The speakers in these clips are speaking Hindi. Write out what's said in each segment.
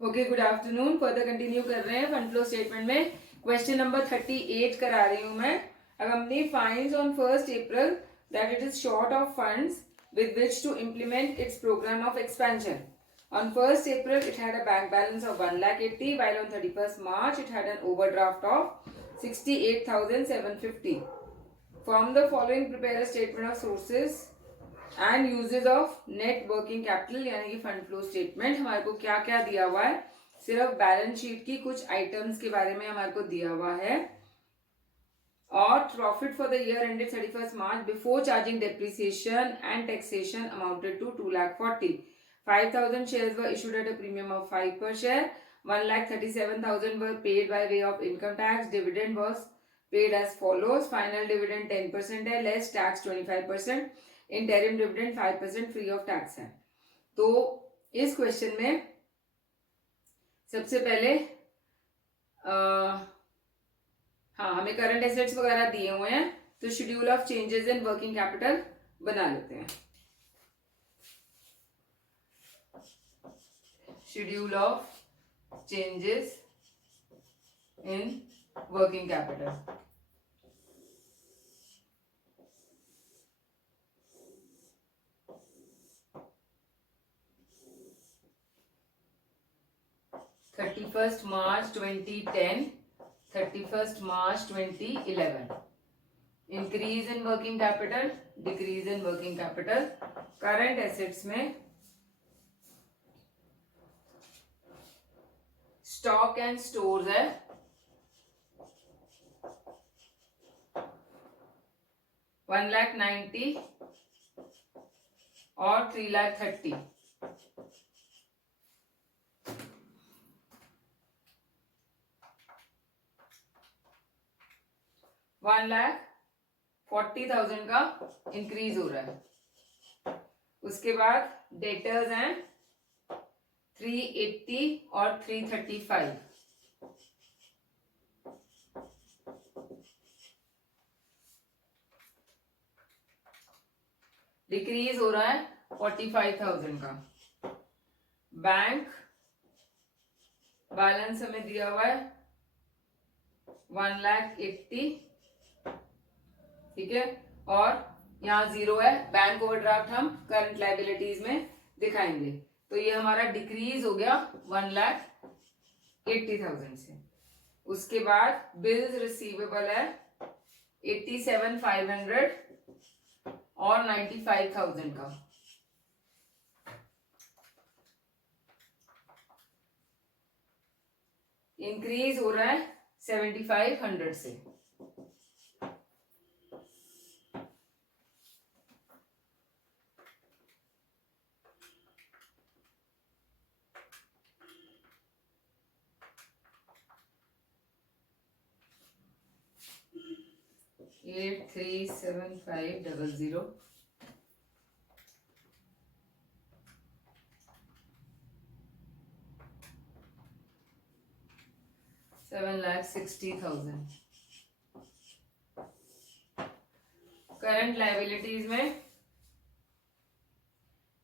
Okay, good afternoon. Further continue कर रहे हैं फंड फ्लो स्टेटमेंट में। क्वेश्चन नंबर 38 करा रही हूं मैं। A company finds on 1st April that it is short of funds with which to implement its program of expansion. On 1st April, it had a bank balance of 1,80,000, while on 31st March, it had an overdraft of 68,750. From the following, prepare a statement of sources and uses of net working capital यानी कि फंड फ्लो स्टेटमेंट। हमारे को क्या क्या दिया हुआ है, सिर्फ बैलेंस शीट की कुछ आइटम्स के बारे में हमारे को दिया हुआ है। और profit for the year ended 31st March before charging depreciation and taxation amounted to 2,40,000। 5,000 shares were issued at a premium of 5 per share. 1,37,000 were paid by way of income tax. Dividend was paid as follows. Final dividend 10% है, less tax 25%. Interim dividend 5% free of tax है। तो इस क्वेश्चन में सबसे पहले हाँ, हमें करंट एसेट्स वगैरह दिए हुए हैं, तो schedule of changes in working capital बना लेते हैं। Schedule of changes in working capital. March 2010, 31st March 2011. Increase in working capital, decrease in working capital. Current assets में स्टॉक एंड स्टोर्स है 1,90,000 और 3,30,000। 1,40,000 का इंक्रीज हो रहा है। उसके बाद डेटर्स हैं 380 और 335। डिक्रीज हो रहा है 45,000 का। बैंक बैलेंस हमें दिया हुआ है 1,80,000, ठीक है। और यहाँ 0 है, बैंक ओवरड्राफ्ट हम करंट लाइबिलिटीज में दिखाएंगे। तो ये हमारा डिक्रीज हो गया 1,80,000 से। उसके बाद बिल्स रिसीवेबल है 87,500 और 95,000 का। इंक्रीज हो रहा है 7,500 से। 837500 7,60,000। करंट लाइबिलिटीज में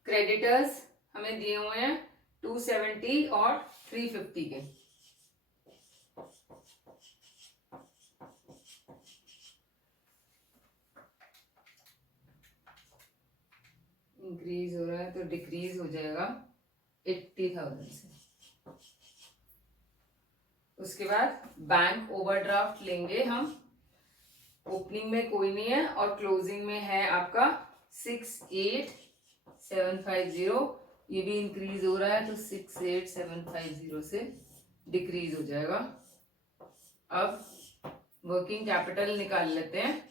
क्रेडिटर्स हमें दिए हुए हैं 270 और 350 के। इंक्रीज हो रहा है तो डिक्रीज हो जाएगा 80,000 से। उसके बाद बैंक ओवरड्राफ्ट लेंगे हम। ओपनिंग में कोई नहीं है और क्लोजिंग में है आपका 68,750। ये भी इंक्रीज हो रहा है तो 68,750 से डिक्रीज हो जाएगा। अब वर्किंग कैपिटल निकाल लेते हैं।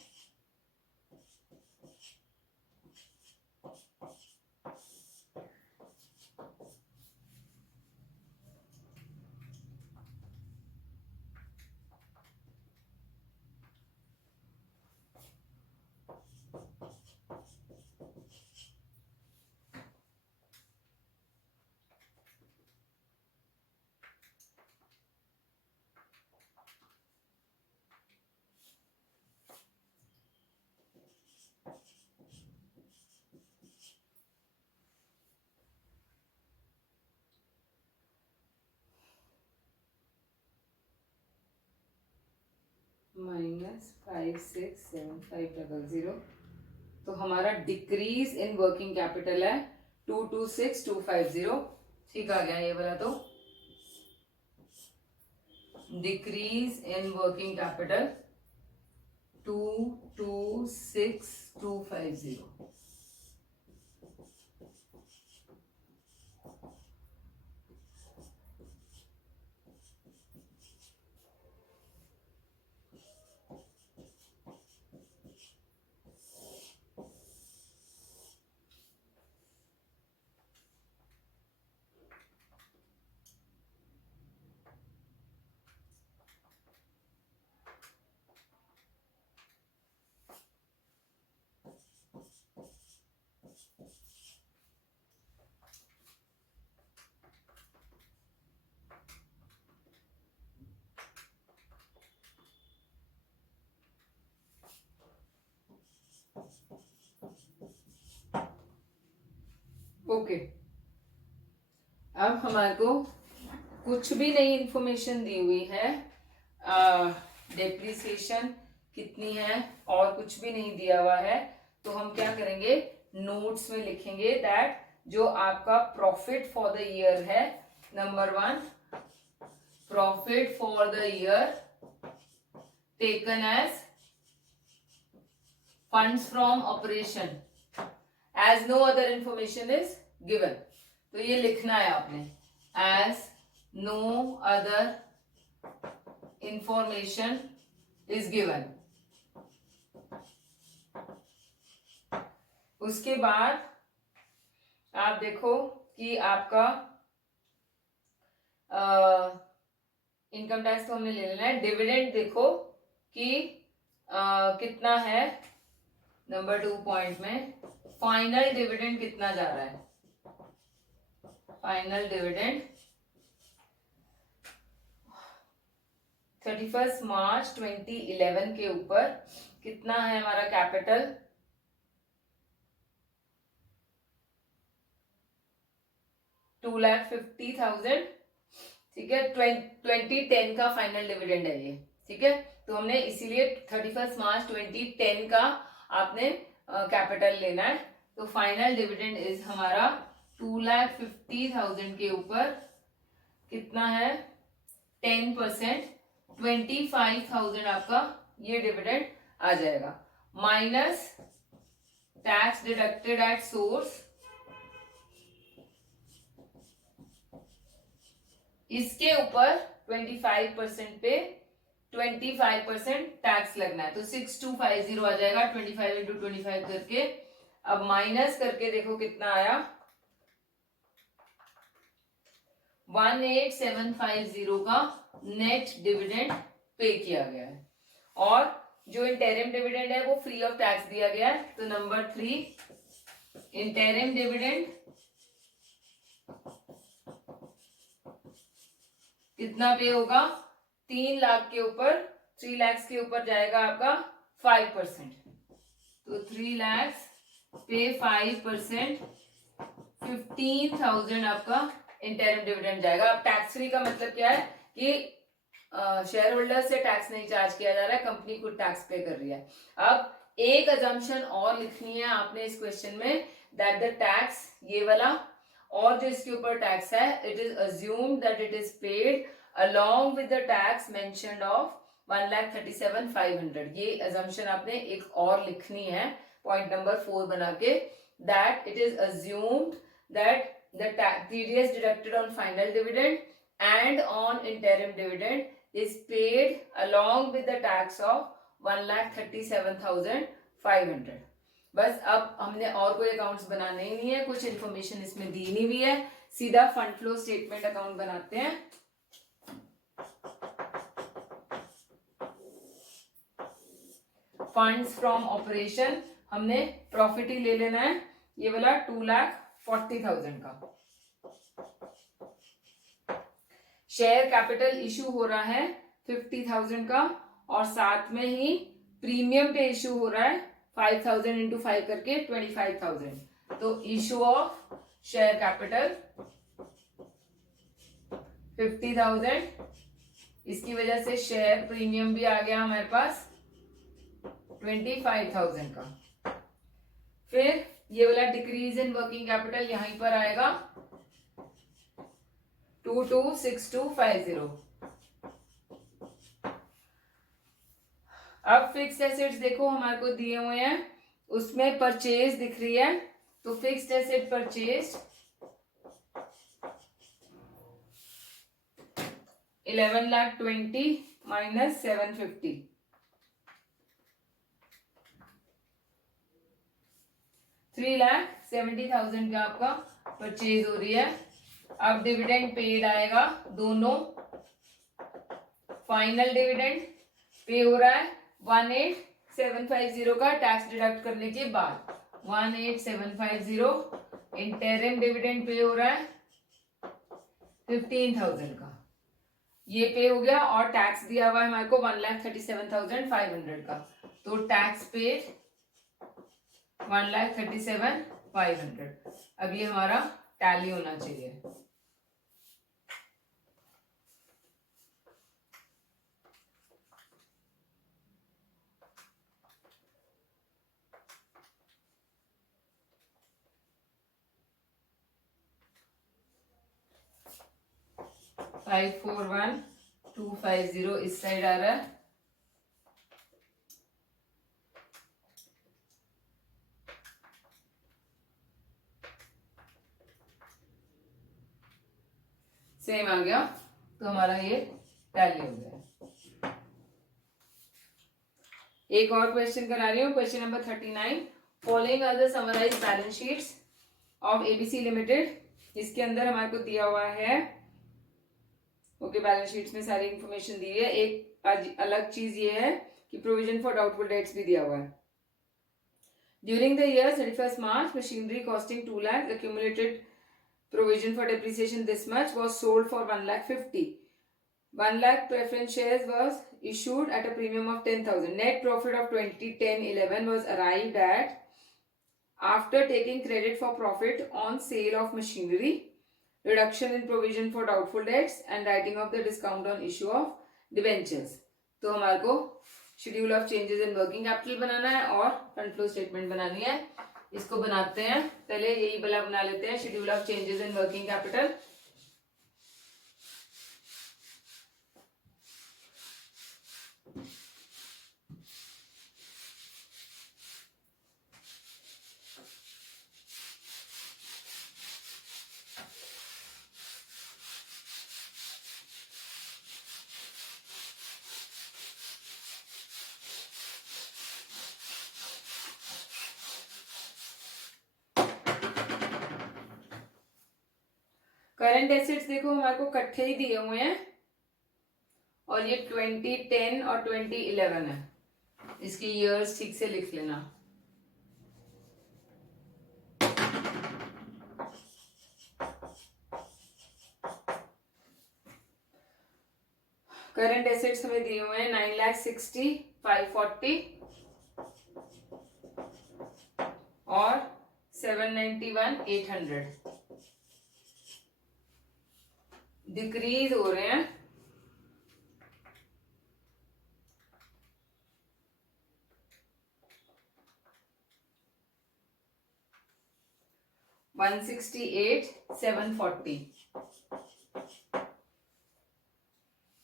-567500, तो हमारा डिक्रीज इन वर्किंग कैपिटल है 226250। ठीक आ गया ये वाला। तो decrease in working capital 226250। Okay, अब हमारे को कुछ भी नई इंफॉर्मेशन दी हुई है। डेप्रिसिएशन कितनी है और कुछ भी नहीं दिया हुआ है, तो हम क्या करेंगे, नोट्स में लिखेंगे दैट जो आपका प्रॉफिट फॉर द ईयर है, number 1, profit for the year taken as funds from operation as no other information is given. तो ये लिखना है आपने, as no other information is given. उसके बाद आप देखो कि आपका इनकम टैक्स तो हमने ले लेना है। डिविडेंड देखो कि कितना है, नंबर 2 पॉइंट में फाइनल डिविडेंड कितना जा रहा है। फाइनल डिविडेंड 31 मार्च 2011 के ऊपर कितना है हमारा कैपिटल, 2,50,000। ठीक है, 2010 का फाइनल डिविडेंड है ये। ठीक है, तो हमने इसीलिए 31 मार्च 2010 का आपने कैपिटल लेना है। तो फाइनल डिविडेंड इज हमारा 2,50,000 के ऊपर कितना है, 10%, 25,000 आपका ये डिविडेंड आ जाएगा, minus tax deducted at source. इसके ऊपर 25% पे 25% टैक्स लगना है, तो 6250 आ जाएगा 25 इंटू 25 करके। अब माइनस करके देखो कितना आया, 18,750 का नेट डिविडेंड पे किया गया है। और जो इंटरिम डिविडेंड है वो फ्री ऑफ टैक्स दिया गया है। तो नंबर 3, इंटरिम डिविडेंड कितना पे होगा, 3 लाख के ऊपर, 3 लाख के ऊपर जाएगा आपका 5%। तो 3 लाख पे 5%, 15,000 आपका इंटरिम डिविडेंड जाएगा। अब टैक्स फ्री का मतलब क्या है कि शेयर होल्डर से टैक्स नहीं चार्ज किया जा रहा है, कंपनी खुद टैक्स पे कर रही है। अब एक अजम्पशन और लिखनी है आपने इस क्वेश्चन में, दैट द टैक्स, ये वाला और जो इसके ऊपर टैक्स है, it is assumed that it is paid along with the tax mentioned of 1,37,500। ये अजम्पशन आपने एक और लिखनी है पॉइंट नंबर 4 बना के, that it is assumed that the TDS deducted on final dividend and on interim dividend is paid along with the tax of 1,37,500। बस अब हमने और कोई अकाउंट्स बनाने ही नहीं है, कुछ इंफॉर्मेशन इसमें दी नहीं हुई है, सीधा फंड फ्लो स्टेटमेंट अकाउंट बनाते हैं। फंड्स फ्रॉम ऑपरेशन हमने प्रॉफिट ही ले लेना है, ये वाला 2,40,000 का। शेयर कैपिटल इशू हो रहा है 50,000 का, और साथ में ही प्रीमियम पे इशू हो रहा है 5,000 इंटू 5 करके 25,000। तो इशू ऑफ शेयर कैपिटल 50,000 इसकी वजह से शेयर प्रीमियम भी आ गया हमारे पास 25,000 का। फिर ये वाला डिक्रीज इन वर्किंग कैपिटल यहीं पर आएगा 226250। अब फिक्स्ड एसेट्स देखो हमारे को दिए हुए हैं, उसमें परचेज दिख रही है, तो फिक्स्ड एसेट परचेज 11,20,000 माइनस 750, 3,70,000 का आपका परचेज हो रही है। अब डिविडेंड पेड आएगा दोनों, फाइनल डिविडेंड पे हो रहा है 18,750 का टैक्स डिडक्ट करने के बाद 18,750। इंटरिम डिविडेंड पे हो रहा है 15,000 का, ये पे हो गया, और टैक्स दिया हुआ है हमारे को 1,37,500 का, तो टैक्स पे 1,37,500। अब ये हमारा टैली होना चाहिए। फाइव 4,1,250 इस साइड आ रहा है, सेम आ गया, तो हमारा ये टैली हो गया। एक और क्वेश्चन करा रही हूँ, question number 39। Following are the summarised balance sheets of ABC limited. इसके अंदर हमारे को दिया हुआ है, ओके, बैलेंस शीट्स में सारी इंफॉर्मेशन दी है। एक अलग चीज ये है कि प्रोविजन फॉर डाउटफुल डेट्स भी दिया हुआ है। During the year 31st March, machinery costing 2 lakh, accumulated provision for depreciation this much was sold for 1,50,000. 1 lakh preference shares was issued at a premium of 10,000. Net profit of 2010-11 was arrived at after taking credit for profit on sale of machinery, reduction in provision for doubtful debts and writing of the discount on issue of debentures. तो हमारे को schedule of changes in working capital बनाना है और फंड फ्लो स्टेटमेंट बनानी है। इसको बनाते हैं, पहले यही वाला बना लेते हैं, schedule of changes in working capital. Current assets देखो हमारे को इकट्ठे ही दिए हुए हैं, और ये 2010 और 2011 है, इसकी ईयर्स ठीक से लिख लेना। करंट एसेट्स हमें दिए हुए हैं 9,60,540 और 791,800। डिक्रीज हो रहे हैं, $168,740।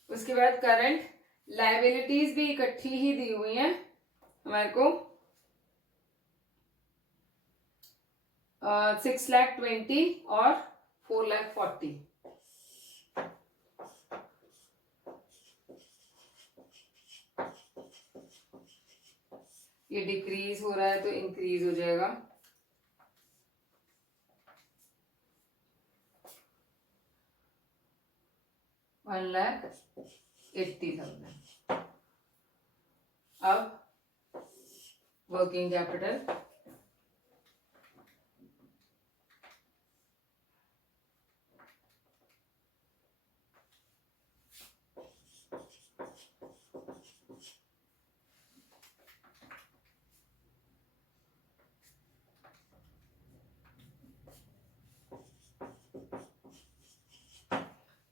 उसके बाद करंट लायबिलिटीज भी इकट्ठी ही दी हुई हैं हमारे को, 6,20,000 और 4,40,000। ये डिक्रीज हो रहा है तो इंक्रीज हो जाएगा, 1,80,000। अब working capital,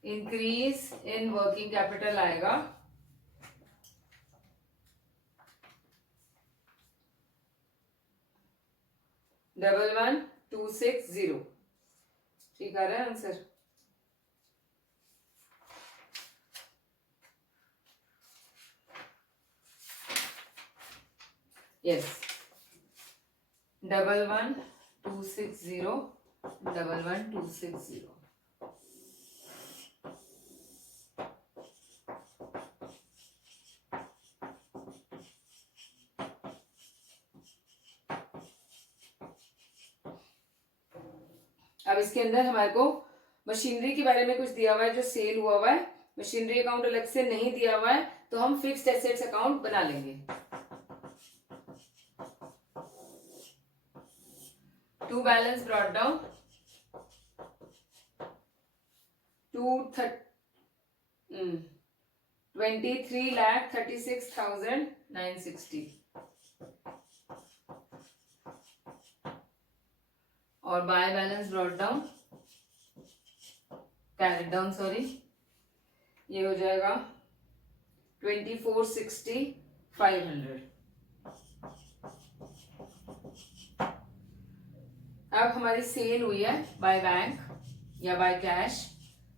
increase in working capital आएगा 11260। ठीक आ रहा है आंसर? यस, 11260 11260। अब इसके अंदर हमारे को मशीनरी के बारे में कुछ दिया हुआ है जो सेल हुआ है, मशीनरी अकाउंट अलग से नहीं दिया हुआ है, तो हम फिक्स्ड एसेट्स अकाउंट बना लेंगे। To balance brought down to 23,36,960 और by balance brought down carried down sorry, ये हो जाएगा 24,60,500। अब हमारी सेल हुई है बाय बैंक या बाय कैश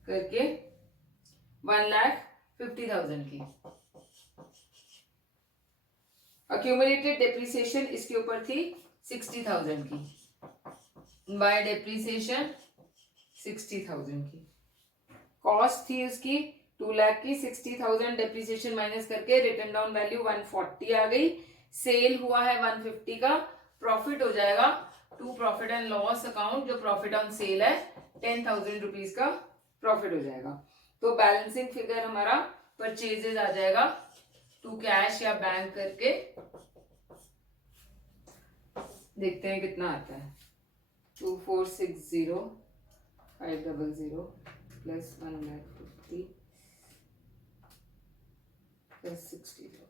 करके 1,50,000 की। अक्यूमुलेटेड डेप्रिसिएशन इसके ऊपर थी 60,000 की, बाय डेप्रिसिएशन 60,000 की। कॉस्ट थी उसकी 2 लाख की, 60,000 डेप्रिसिएशन माइनस करके रिटर्न डाउन वैल्यू 140 आ गई। सेल हुआ है 150 का, प्रॉफिट हो जाएगा to profit and loss account, जो प्रॉफिट ऑन सेल है 10,000 रुपीज का प्रॉफिट हो जाएगा। तो बैलेंसिंग फिगर हमारा परचेजेस आ जाएगा टू कैश या बैंक करके, देखते हैं कितना आता है। 2460,500 प्लस 1,50,000 प्लस 60,000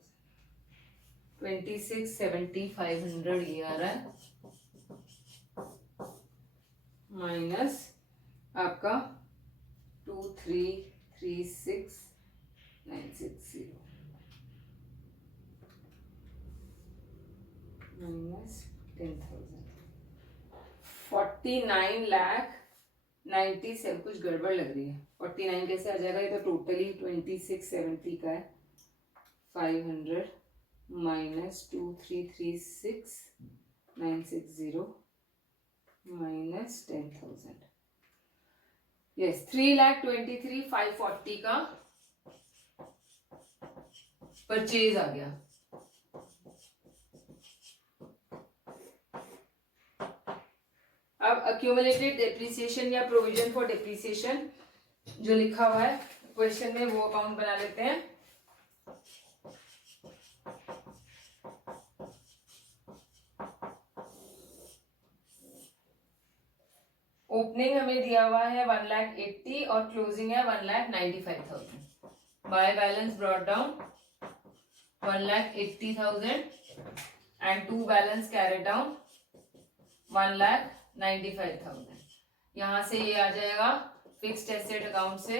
26,70,500 ये आ रहा है, माइनस आपका 23,36,960 माइनस 10,000 49,90,000। कुछ गड़बड़ लग रही है, 49 कैसे आ जाएगा? ये तो टोटली 2670 का है। 500 माइनस 23,36,960 माइनस 10,000, यस 3,23,540 का परचेज आ गया। अब अक्यूमुलेटेड डेप्रिसिएशन या प्रोविजन फॉर डेप्रिसिएशन जो लिखा हुआ है क्वेश्चन में, वो अकाउंट बना लेते हैं। ओपनिंग हमें दिया हुआ है 1,80,000 और क्लोजिंग है 1,95,000। By balance brought down 1,80,000 and to balance carried down 1,95,000। यहाँ से ये आ जाएगा फिक्स्ड एसेट अकाउंट से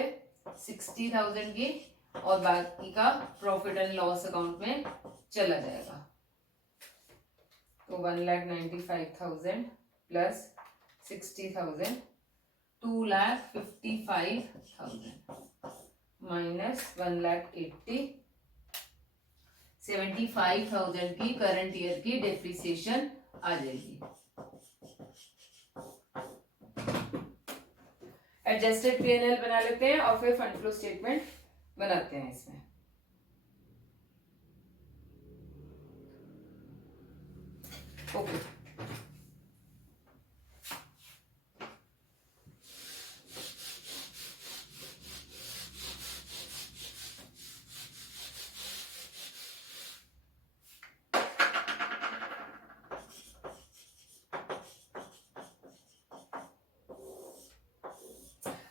60,000 की और बाकी का प्रॉफिट एंड लॉस अकाउंट में चला जाएगा। तो 1,95,000 प्लस 60,000 2,55,000 माइनस 1,80,000 75,000 की करंट ईयर की डेप्रिसिएशन आ जाएगी। एडजस्टेड पीएनएल बना लेते हैं और फिर फंड फ्लो स्टेटमेंट बनाते हैं इसमें। ओके,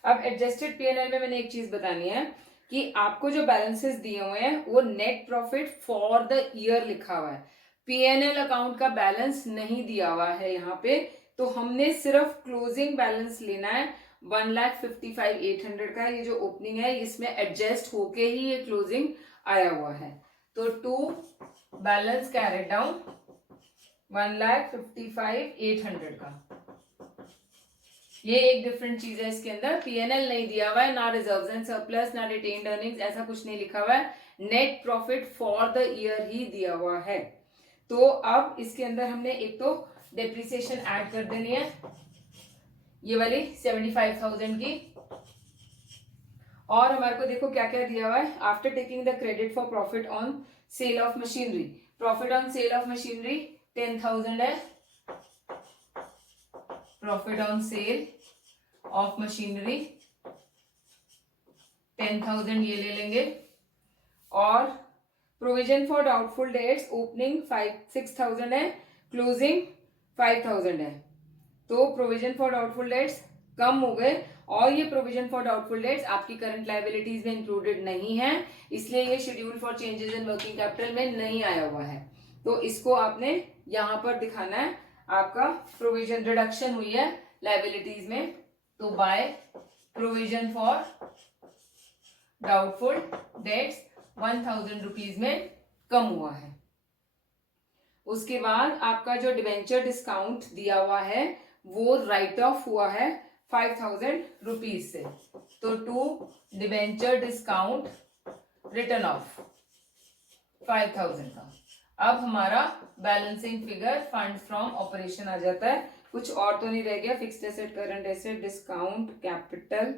अब एडजस्टेड पीएनएल में मैंने एक चीज बतानी है कि आपको जो बैलेंसेस दिए हुए हैं वो net profit for the year लिखा हुआ है, पीएनएल अकाउंट का बैलेंस नहीं दिया हुआ है यहाँ पे। तो हमने सिर्फ क्लोजिंग बैलेंस लेना है 1,55,800 का ये जो ओपनिंग है इसमें एडजस्ट होके ही ये क्लोजिंग आया हुआ है। तो टू बैलेंस कैरेट डाउन 1,55,800 का, ये एक डिफरेंट चीज है इसके अंदर। पीएनएल नहीं दिया हुआ है, ना रिजर्व्स एंड सरप्लस, ना रिटेन्ड अर्निंग्स, ऐसा कुछ नहीं लिखा हुआ है। Net profit for the year ही दिया हुआ है। तो अब इसके अंदर हमने एक तो डेप्रिसिएशन ऐड कर देनी है, ये वाली 75,000 की। और हमारे को देखो क्या क्या दिया हुआ है, after taking the credit for profit on cell of machinery, profit on cell of machinery 10,000 है, profit on cell of machinery 10,000 ये ले लेंगे। और provision for doubtful debts opening 6,000 है, क्लोजिंग 5,000 है। तो प्रोविजन फॉर डाउटफुल डेट्स कम हो गए, और ये प्रोविजन फॉर डाउटफुल डेट्स आपकी करंट लायबिलिटीज में इंक्लूडेड नहीं है, इसलिए ये schedule for changes in working capital में नहीं आया हुआ है। तो इसको आपने यहां पर दिखाना है, आपका प्रोविजन रिडक्शन हुई है लायबिलिटीज में, तो by provision for doubtful debts 1,000 rupees में कम हुआ है। उसके बाद आपका जो डिवेंचर डिस्काउंट दिया हुआ है वो राइट ऑफ हुआ है 5,000 रुपीज से। तो to debenture discount return of 5,000 का। अब हमारा balancing figure funds from operation आ जाता है, कुछ और तो नहीं रह गया। Fixed asset, current asset, discount, capital,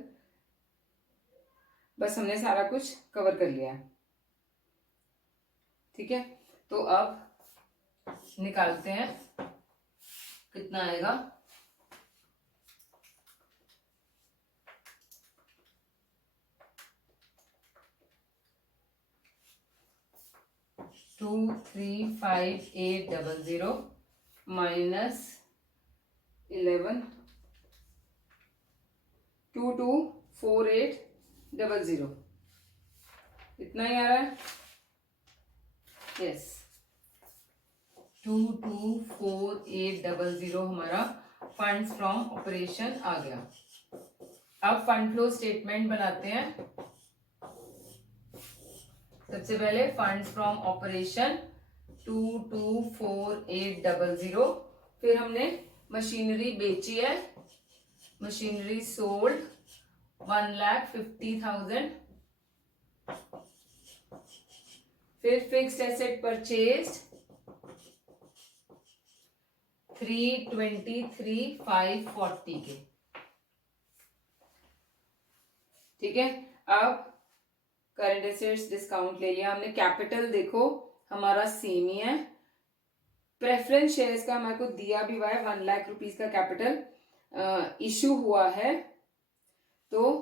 बस हमने सारा कुछ कवर कर लिया है। ठीक है, तो अब निकालते हैं कितना आएगा। टू 3,5,800 माइनस 11 22,4,800, इतना ही आ रहा है। यस, 22,4,800 हमारा फंड्स फ्रॉम ऑपरेशन आ गया। अब फंड फ्लो स्टेटमेंट बनाते हैं। सबसे पहले फंड्स फ्रॉम ऑपरेशन 22,4,800, फिर हमने मशीनरी बेची है, मशीनरी सोल्ड 1,50,000, फिर फिक्स्ड एसेट परचेज्ड 323,540 के। ठीक है, अब करंट एसेट्स डिस्काउंट ले लिया हमने। कैपिटल देखो हमारा सेम ही है। प्रेफरेंस शेयर्स का हमारे को दिया भी हुआ है, 1 लाख रुपीज का कैपिटल इशू हुआ है। तो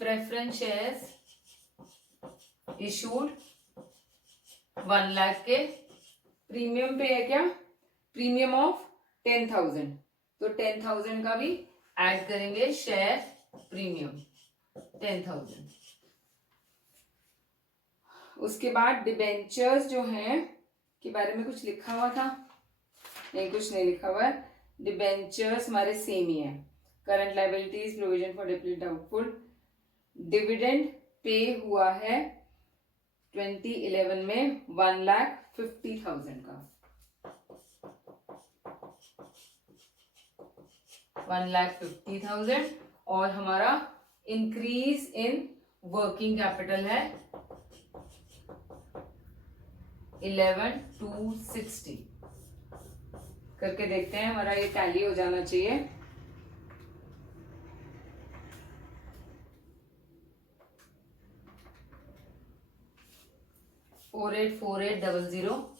प्रेफरेंस शेयर्स इशूड 1 लाख के। प्रीमियम पे है क्या, प्रीमियम ऑफ 10,000, तो 10,000 का भी ऐड करेंगे, शेयर प्रीमियम 10,000। उसके बाद डिबेंचर्स जो हैं के बारे में कुछ लिखा हुआ था, नहीं कुछ नहीं लिखा हुआ है। डिबेंचर्स हमारे सेम ही है। करंट लायबिलिटीज, प्रोविजन फॉर डेप्ट डाउटफुल, डिविडेंड पे हुआ है 2011 में 1,50,000 का, 1,50,000। और हमारा इंक्रीज इन वर्किंग कैपिटल है 11,260। करके देखते हैं, हमारा ये टैली हो जाना चाहिए। $48,4800।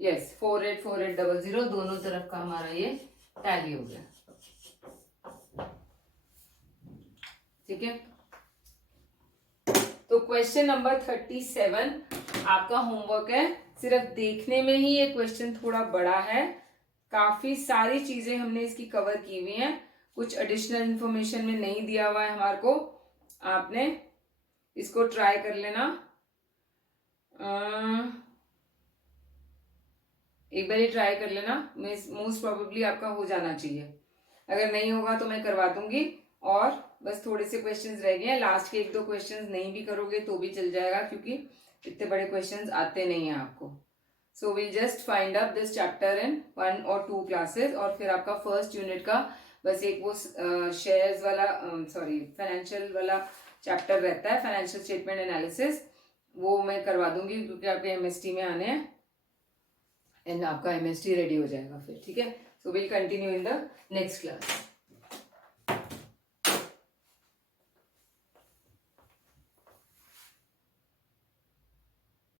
यस, 48,4800 दोनों तरफ का हमारा ये टैली हो गया। ठीक है, तो क्वेश्चन नंबर 37 आपका होमवर्क है। सिर्फ देखने में ही ये क्वेश्चन थोड़ा बड़ा है, काफी सारी चीजें हमने इसकी कवर की हुई हैं, कुछ एडिशनल इंफॉर्मेशन में नहीं दिया हुआ है हमारे को। आपने इसको ट्राई कर लेना। एक बार ही ट्राई कर लेना, मोस्ट प्रोबेबली आपका हो जाना चाहिए। अगर नहीं होगा तो मैं करवा दूंगी। और बस थोड़े से क्वेश्चंस रह गए हैं, लास्ट के 1-2 क्वेश्चंस नहीं भी करोगे तो भी चल जाएगा, क्योंकि इतने बड़े क्वेश्चंस आते नहीं हैं आपको। So we just find up this chapter in 1 और 2 क्लासेस, और फिर आपका फर्स्ट यूनिट का बस एक वो शेयर्स वाला, सॉरी फाइनेंशियल वाला चैप्टर रहता है, फाइनेंशियल स्टेटमेंट एनालिसिस, वो मैं करवा दूंगी क्योंकि आपके एमएसटी में आने हैं, एंड आपका एमएसटी रेडी हो जाएगा फिर। ठीक है, so will continue in the next class.